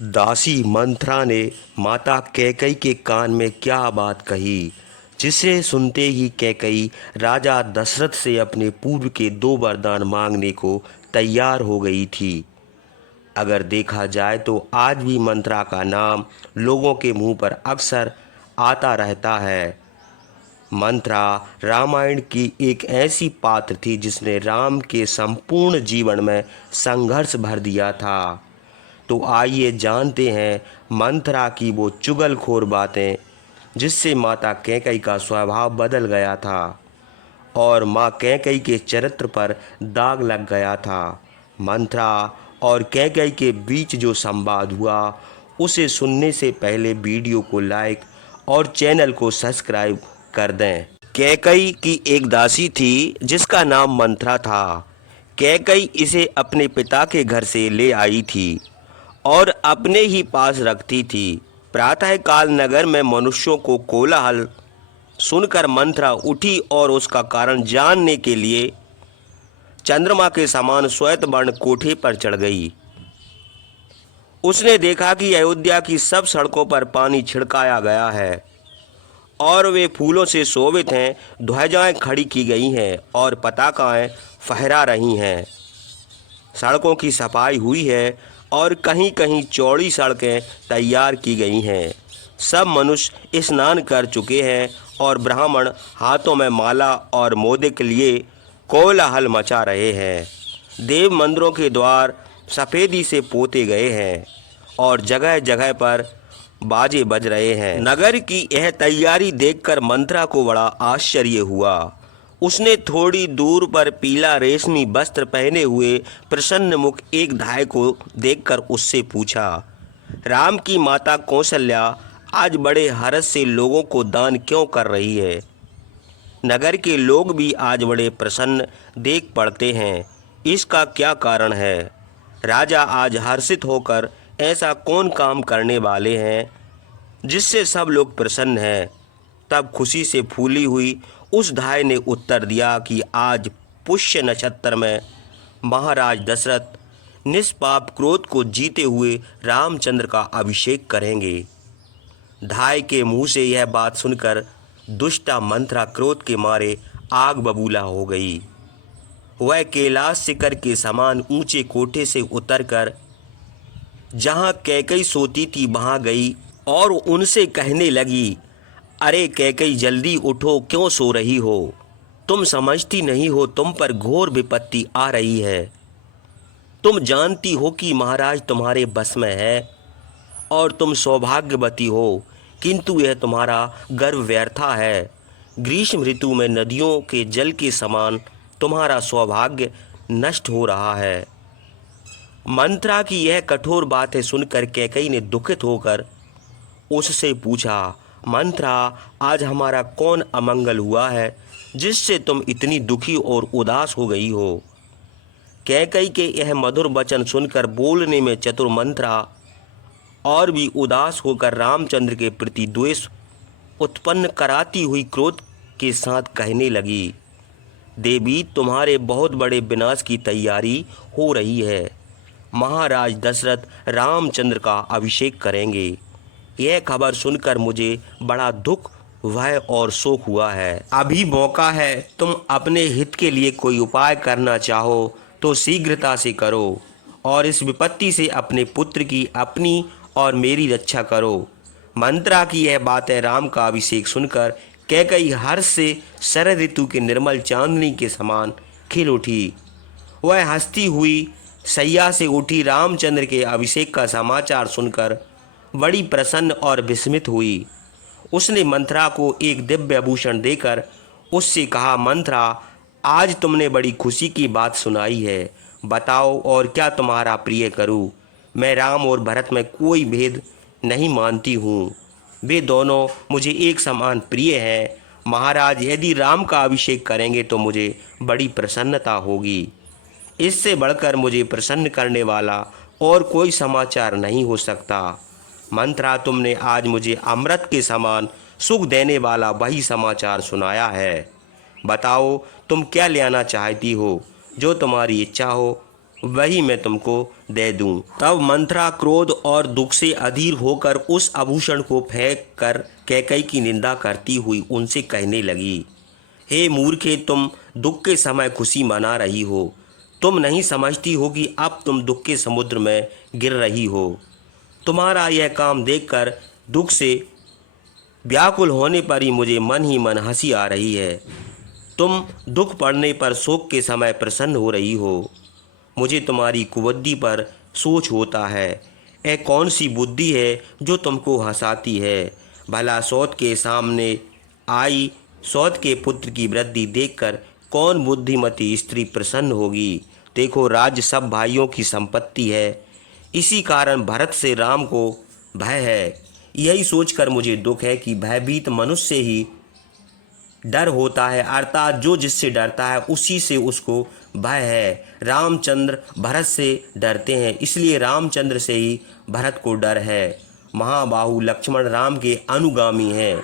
दासी मंथरा ने माता कैकई के कान में क्या बात कही, जिसे सुनते ही कैकई राजा दशरथ से अपने पूर्व के 2 वरदान मांगने को तैयार हो गई थी। अगर देखा जाए तो आज भी मंथरा का नाम लोगों के मुंह पर अक्सर आता रहता है। मंथरा रामायण की एक ऐसी पात्र थी जिसने राम के संपूर्ण जीवन में संघर्ष भर दिया था। तो आइए जानते हैं मंथरा की वो चुगलखोर बातें जिससे माता कैकई का स्वभाव बदल गया था और माँ कैकई के चरित्र पर दाग लग गया था। मंथरा और कैकई के बीच जो संवाद हुआ उसे सुनने से पहले वीडियो को लाइक और चैनल को सब्सक्राइब कर दें। कैकई की एक दासी थी जिसका नाम मंथरा था। कैकई इसे अपने पिता के घर से ले आई थी और अपने ही पास रखती थी। प्रातःकाल नगर में मनुष्यों को कोलाहल सुनकर मंथरा उठी और उसका कारण जानने के लिए चंद्रमा के समान श्वेत वर्ण कोठे पर चढ़ गई। उसने देखा कि अयोध्या की सब सड़कों पर पानी छिड़काया गया है और वे फूलों से शोभित हैं। ध्वजाएं खड़ी की गई हैं और पताकाएं फहरा रही हैं। सड़कों की सफाई हुई है और कहीं कहीं चौड़ी सड़कें तैयार की गई हैं। सब मनुष्य स्नान कर चुके हैं और ब्राह्मण हाथों में माला और मोदक लिए कोलाहल मचा रहे हैं। देव मंदिरों के द्वार सफ़ेदी से पोते गए हैं और जगह जगह पर बाजे बज रहे हैं। नगर की यह तैयारी देखकर मंथरा को बड़ा आश्चर्य हुआ। उसने थोड़ी दूर पर पीला रेशमी वस्त्र पहने हुए प्रसन्न मुख एक धाय को देखकर उससे पूछा, राम की माता कौशल्या आज बड़े हर्ष से लोगों को दान क्यों कर रही है? नगर के लोग भी आज बड़े प्रसन्न देख पड़ते हैं। इसका क्या कारण है? राजा आज हर्षित होकर ऐसा कौन काम करने वाले हैं जिससे सब लोग प्रसन्न हैं? तब खुशी से फूली हुई उस धाय ने उत्तर दिया कि आज पुष्य नक्षत्र में महाराज दशरथ निष्पाप क्रोध को जीते हुए रामचंद्र का अभिषेक करेंगे। धाय के मुंह से यह बात सुनकर दुष्टा मंथरा क्रोध के मारे आग बबूला हो गई। वह कैलाश शिखर के समान ऊंचे कोठे से उतरकर जहां कैकई सोती थी वहां गई और उनसे कहने लगी, अरे कैकई जल्दी उठो, क्यों सो रही हो? तुम समझती नहीं हो तुम पर घोर विपत्ति आ रही है। तुम जानती हो कि महाराज तुम्हारे बस में है और तुम सौभाग्यवती हो, किंतु यह तुम्हारा गर्व व्यर्था है। ग्रीष्म ऋतु में नदियों के जल के समान तुम्हारा सौभाग्य नष्ट हो रहा है। मंथरा की यह कठोर बातें सुनकर कैकई ने दुखित होकर उससे पूछा, मंथरा आज हमारा कौन अमंगल हुआ है जिससे तुम इतनी दुखी और उदास हो गई हो? कैकई के यह मधुर वचन सुनकर बोलने में चतुर मंथरा और भी उदास होकर रामचंद्र के प्रति द्वेष उत्पन्न कराती हुई क्रोध के साथ कहने लगी, देवी तुम्हारे बहुत बड़े विनाश की तैयारी हो रही है। महाराज दशरथ रामचंद्र का अभिषेक करेंगे। यह खबर सुनकर मुझे बड़ा दुख, भय और शोक हुआ है। अभी मौका है, तुम अपने हित के लिए कोई उपाय करना चाहो तो शीघ्रता से करो और इस विपत्ति से अपने पुत्र की, अपनी और मेरी रक्षा करो। मंथरा की यह बातें राम का अभिषेक सुनकर कैकई हर्ष से शरद ऋतु के निर्मल चांदनी के समान खिल उठी। वह हंसती हुई सैया से उठी रामचंद्र के अभिषेक का समाचार सुनकर बड़ी प्रसन्न और विस्मित हुई। उसने मंथरा को एक दिव्य आभूषण देकर उससे कहा, मंथरा आज तुमने बड़ी खुशी की बात सुनाई है, बताओ और क्या तुम्हारा प्रिय करूं? मैं राम और भरत में कोई भेद नहीं मानती हूँ, वे दोनों मुझे एक समान प्रिय हैं। महाराज यदि राम का अभिषेक करेंगे तो मुझे बड़ी प्रसन्नता होगी। इससे बढ़कर मुझे प्रसन्न करने वाला और कोई समाचार नहीं हो सकता। मंथरा तुमने आज मुझे अमृत के समान सुख देने वाला वही समाचार सुनाया है। बताओ तुम क्या लेना चाहती हो? जो तुम्हारी इच्छा हो वही मैं तुमको दे दूं। तब मंथरा क्रोध और दुख से अधीर होकर उस आभूषण को फेंक कर कैकई की निंदा करती हुई उनसे कहने लगी, हे मूर्खे, तुम दुख के समय खुशी मना रही हो। तुम नहीं समझती हो कि अब तुम दुख के समुद्र में गिर रही हो। तुम्हारा यह काम देखकर दुख से व्याकुल होने पर ही मन हंसी आ रही है। तुम दुख पड़ने पर शोक के समय प्रसन्न हो रही हो। मुझे तुम्हारी कुबुद्धि पर सोच होता है। यह कौन सी बुद्धि है जो तुमको हंसाती है? भला सौत के सामने आई सौत के पुत्र की वृद्धि देखकर कौन बुद्धिमती स्त्री प्रसन्न होगी? देखो, राज्य सब भाइयों की संपत्ति है। इसी कारण भरत से राम को भय है। यही सोचकर मुझे दुख है कि भयभीत मनुष्य ही डर होता है, अर्थात जो जिससे डरता है उसी से उसको भय है। रामचंद्र भरत से डरते हैं, इसलिए रामचंद्र से ही भरत को डर है। महाबाहु लक्ष्मण राम के अनुगामी हैं,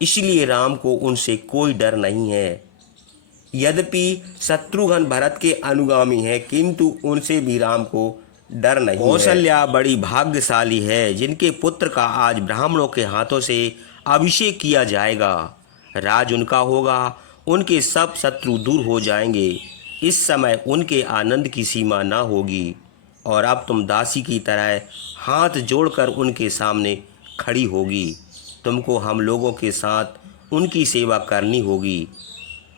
इसलिए राम को उनसे कोई डर नहीं है। यद्यपि शत्रुघ्न भरत के अनुगामी हैं, किंतु उनसे भी राम को डर नहीं है। कौशल्या बड़ी भाग्यशाली है, जिनके पुत्र का आज ब्राह्मणों के हाथों से अभिषेक किया जाएगा। राज उनका होगा, उनके सब शत्रु दूर हो जाएंगे। इस समय उनके आनंद की सीमा ना होगी। और अब तुम दासी की तरह हाथ जोड़कर उनके सामने खड़ी होगी। तुमको हम लोगों के साथ उनकी सेवा करनी होगी।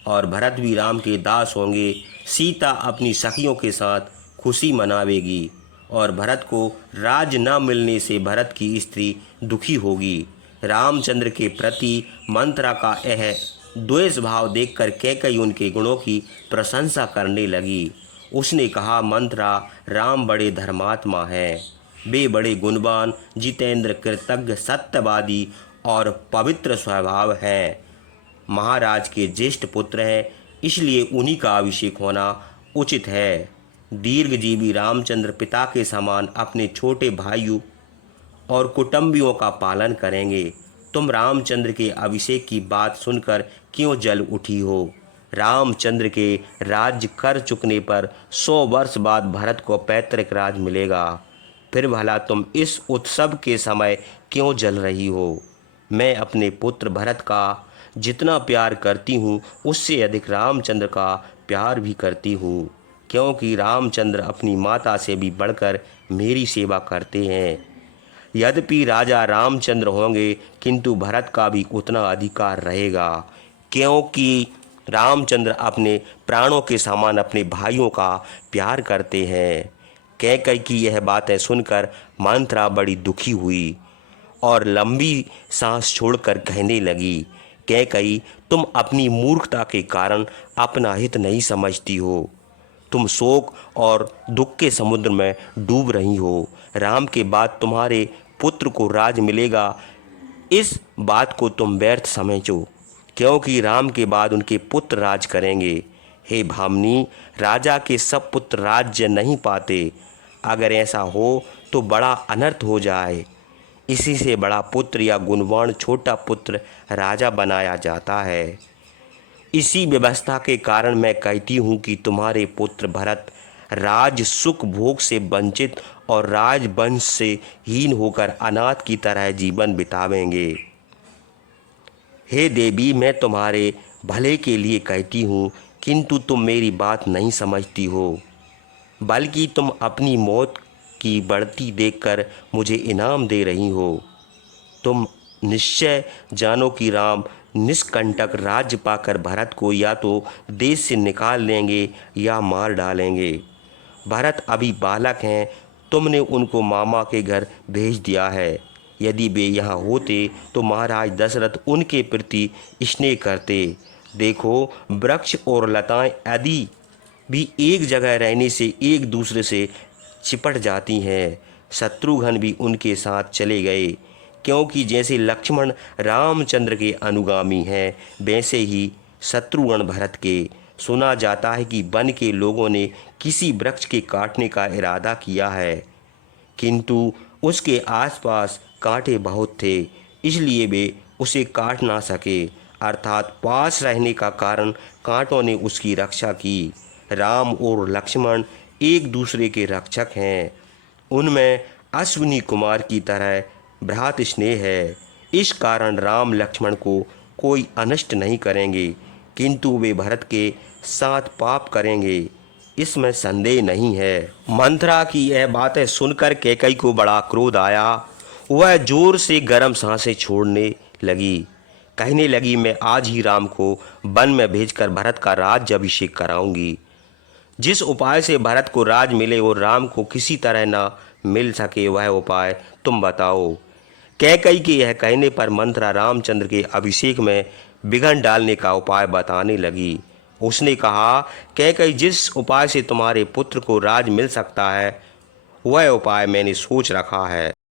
और भरत भी राम के दास होंगे। सीता अपनी सखियों के साथ खुशी मनावेगी। और भरत को राज न मिलने से भरत की स्त्री दुखी होगी। रामचंद्र के प्रति मंत्रा का यह द्वेष भाव देखकर कैकई उनके गुणों की प्रशंसा करने लगी। उसने कहा, मंत्रा, राम बड़े धर्मात्मा हैं। वे बड़े गुणवान, जितेंद्र, कृतज्ञ, सत्यवादी और पवित्र स्वभाव हैं। महाराज के ज्येष्ठ पुत्र हैं, इसलिए उन्हीं का अभिषेक होना उचित है। दीर्घजीवी रामचंद्र पिता के समान अपने छोटे भाइयों और कुटुंबियों का पालन करेंगे। तुम रामचंद्र के अभिषेक की बात सुनकर क्यों जल उठी हो? रामचंद्र के राज्य कर चुकने पर 100 वर्ष बाद भरत को पैतृक राज मिलेगा। फिर भला तुम इस उत्सव के समय क्यों जल रही हो? मैं अपने पुत्र भरत का जितना प्यार करती हूँ, उससे अधिक रामचंद्र का प्यार भी करती हूँ, क्योंकि रामचंद्र अपनी माता से भी बढ़कर मेरी सेवा करते हैं। यद्यपि राजा रामचंद्र होंगे, किंतु भरत का भी उतना अधिकार रहेगा, क्योंकि रामचंद्र अपने प्राणों के समान अपने भाइयों का प्यार करते हैं। कैकई की यह बातें सुनकर मंथरा बड़ी दुखी हुई और लंबी सांस छोड़कर कहने लगी, कैकई, तुम अपनी मूर्खता के कारण अपना हित नहीं समझती हो। तुम शोक और दुख के समुद्र में डूब रही हो। राम के बाद तुम्हारे पुत्र को राज मिलेगा, इस बात को तुम व्यर्थ समझो, क्योंकि राम के बाद उनके पुत्र राज करेंगे। हे भामिनी, राजा के सब पुत्र राज्य नहीं पाते। अगर ऐसा हो तो बड़ा अनर्थ हो जाए। इसी से बड़ा पुत्र या गुणवान छोटा पुत्र राजा बनाया जाता है। इसी व्यवस्था के कारण मैं कहती हूँ कि तुम्हारे पुत्र भरत राज सुख भोग से वंचित और राजवंश से हीन होकर अनाथ की तरह जीवन बितावेंगे। हे देवी, मैं तुम्हारे भले के लिए कहती हूँ, किंतु तुम मेरी बात नहीं समझती हो, बल्कि तुम अपनी मौत की बढ़ती देखकर मुझे इनाम दे रही हो। तुम निश्चय जानो कि राम निष्कंटक राज्य पाकर भरत को या तो देश से निकाल लेंगे या मार डालेंगे। भरत अभी बालक हैं, तुमने उनको मामा के घर भेज दिया है। यदि वे यहाँ होते तो महाराज दशरथ उनके प्रति स्नेह करते। देखो, वृक्ष और लताएं आदि भी एक जगह रहने से एक दूसरे से चिपट जाती हैं। शत्रुघ्न भी उनके साथ चले गए, क्योंकि जैसे लक्ष्मण रामचंद्र के अनुगामी हैं, वैसे ही शत्रुघ्न भरत के। सुना जाता है कि वन के लोगों ने किसी वृक्ष के काटने का इरादा किया है, किंतु उसके आसपास कांटे बहुत थे, इसलिए वे उसे काट ना सके, अर्थात पास रहने का कारण कांटों ने उसकी रक्षा की। राम और लक्ष्मण एक दूसरे के रक्षक हैं। उनमें अश्विनी कुमार की तरह भ्रात स्नेह है। इस कारण राम लक्ष्मण को कोई अनिष्ट नहीं करेंगे, किंतु वे भरत के साथ पाप करेंगे, इसमें संदेह नहीं है। मंथरा की यह बातें सुनकर कैकई को बड़ा क्रोध आया। वह जोर से गर्म सांसें छोड़ने लगी। कहने लगी, मैं आज ही राम को वन में भेजकर भरत का राज्याभिषेक कराऊंगी। जिस उपाय से भरत को राज मिले और राम को किसी तरह ना मिल सके, वह उपाय तुम बताओ। कैकई के यह कहने पर मंथरा रामचंद्र के अभिषेक में विघ्न डालने का उपाय बताने लगी। उसने कहा, कैकई, जिस उपाय से तुम्हारे पुत्र को राज मिल सकता है, वह उपाय मैंने सोच रखा है।